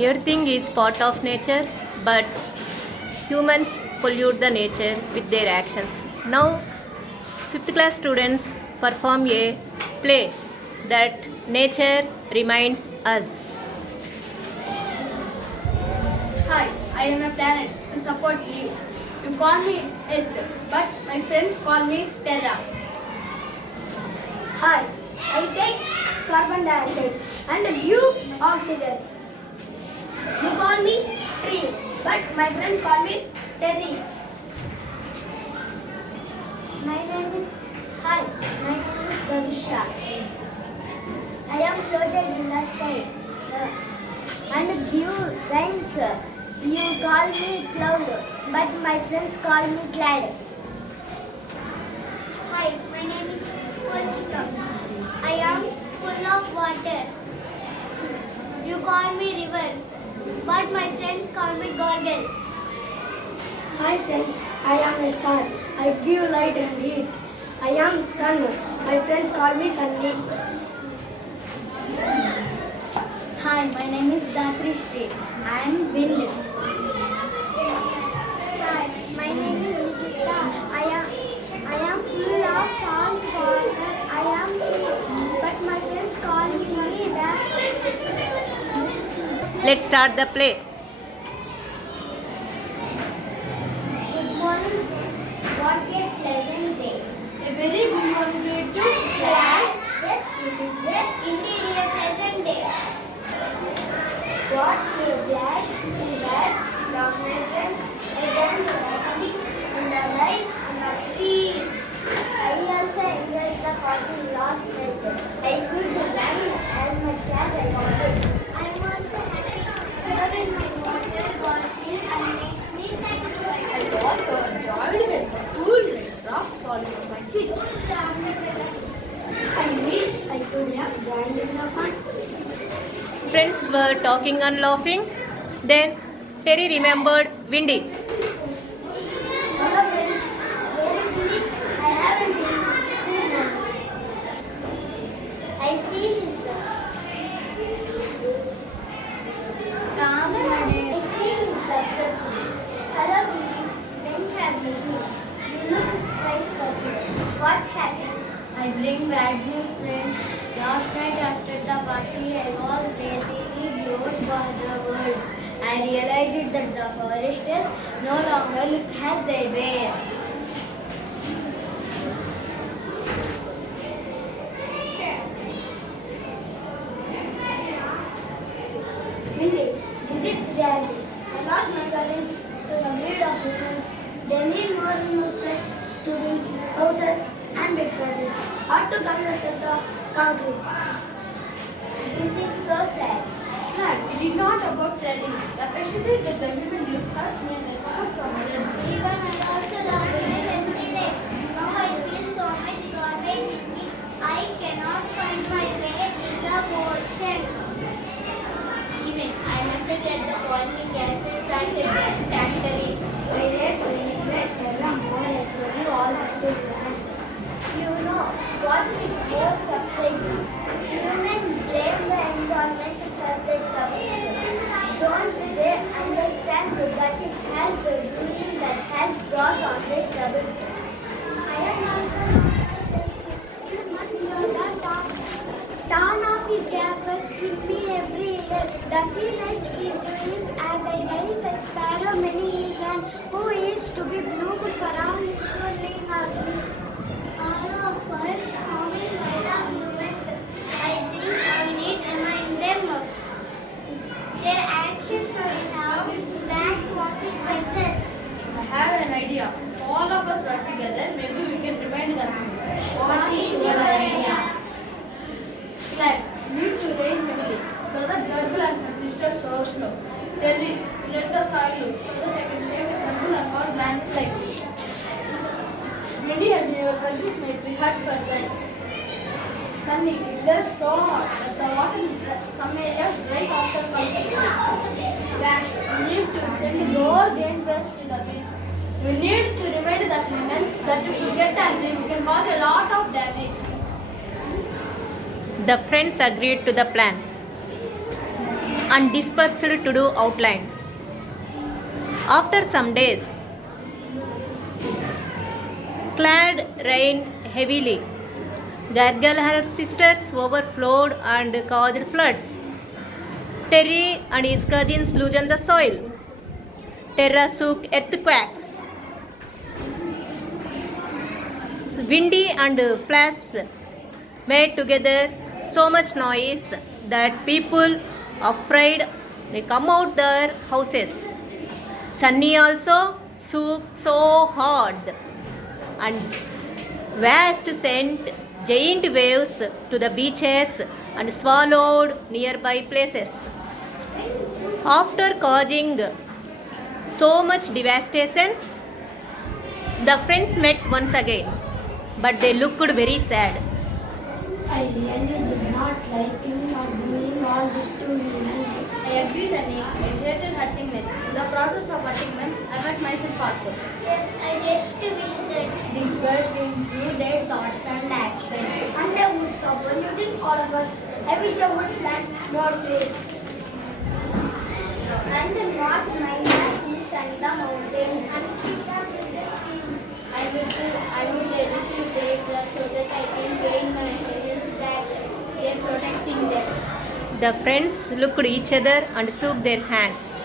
Everything is part of nature, but humans pollute the nature with their actions. Now, fifth class students perform a play that nature reminds us. Hi, I am a planet to support life. You call me Earth, but my friends call me Terra. Hi, I take carbon dioxide and give oxygen. You call me tree, but my friends call me Terry. My name is Bhavisha. I am floated in the sky and give rains. You call me cloud, but my friends call me cloud. Hi, my name is Koshika. I am full of water. You call me river, but my friends call me gargle. Hi friends, I am a star. I give light and heat. I am sun. My friends call me Sunny. Hi, my name is Dhatri Shri. I am wind. Hi, my name is Nikita. I am full of salt water. I am sea, but my friends call me best. Let's start the play. Good morning, friends. What a pleasant day. A very good morning to plan. Yes, it is indeed a pleasant day. What a blast in that darkness. I dance rapidly in the light and the trees. I also enjoyed the party last night. I could run as much as I wanted. I am also happy. Even my water got me and makes me satisfied. I was enjoyed when the cool raindrops falling on my cheeks. I wish I could have joined in the fun. Friends were talking and laughing. Then Terry remembered Windy. Hello friends, where is Vinny? I haven't seen him. I see his calm and I see his approach. Hello, Vicky. When have you been? You look quite confident. What happened? I bring bad news, friend. Last night after the party, I was really bored by the world. I realized that the foresters no longer look as they were. Vinny, this is reality. I lost my cousins to the breed of humans. They need more useless to build houses and big factories or to convert the concrete. This is so sad. Plan, we did not about telling. The pesticides that the human use such made us suffer from allergy. Even I also love it every day. Now I feel so much garbage in me. I cannot find my way in the ocean. Even I have to get the boiling gases and the factories. I raise my regret every more aggressive all the stupid plants. You know what is more surprising? Humans blame the environment for their troubles. Don't they understand that it has the ruling that has brought on their troubles? I am also you must know that turn off his gappers in me every year. The sea light is doing as I raise a sparrow many years and who is to be blue for all his only me. All of us having made of humans. I think I need to remind them of their actions will have bad consequences. I have an idea. All of us work together. Maybe we can remind them. What is your idea? Plan, need to rain heavily so that Gargle and her sisters overflow. Terry, let the soil loose so that I can save Gargle and all plants like this. Windy and your cousins might be hurt further. Sunny, it gets so hot that the water in some areas dry after completely. Flash, we need to send more giant waves to the beach. We need to remind the humans that if we get angry, we can cause a lot of damage. The friends agreed to the plan. and dispersed to do outline. After some days, Clyde rained heavily. Gargle, her sisters, overflowed and caused floods. Terry and his cousins loosened the soil. Terra shook earthquakes. Windy and flash made together so much noise that people afraid they come out their houses. Sunny also shook so hard and vast sent giant waves to the beaches and swallowed nearby places. After causing so much devastation, the friends met once again, but they looked very sad. I really did not like him for doing all this to you. I agree, Sunny. I hated hurting them. In the process of hurting them, I hurt myself also. Yes, I just wish that These girls didn't do their thoughts and actions. And they would stop polluting all of us. I wish they would plant more trees. and not mind the hills and the mountains. I would receive their trust so that I can gain my health back. They're protecting them. The friends looked at each other and shook their hands.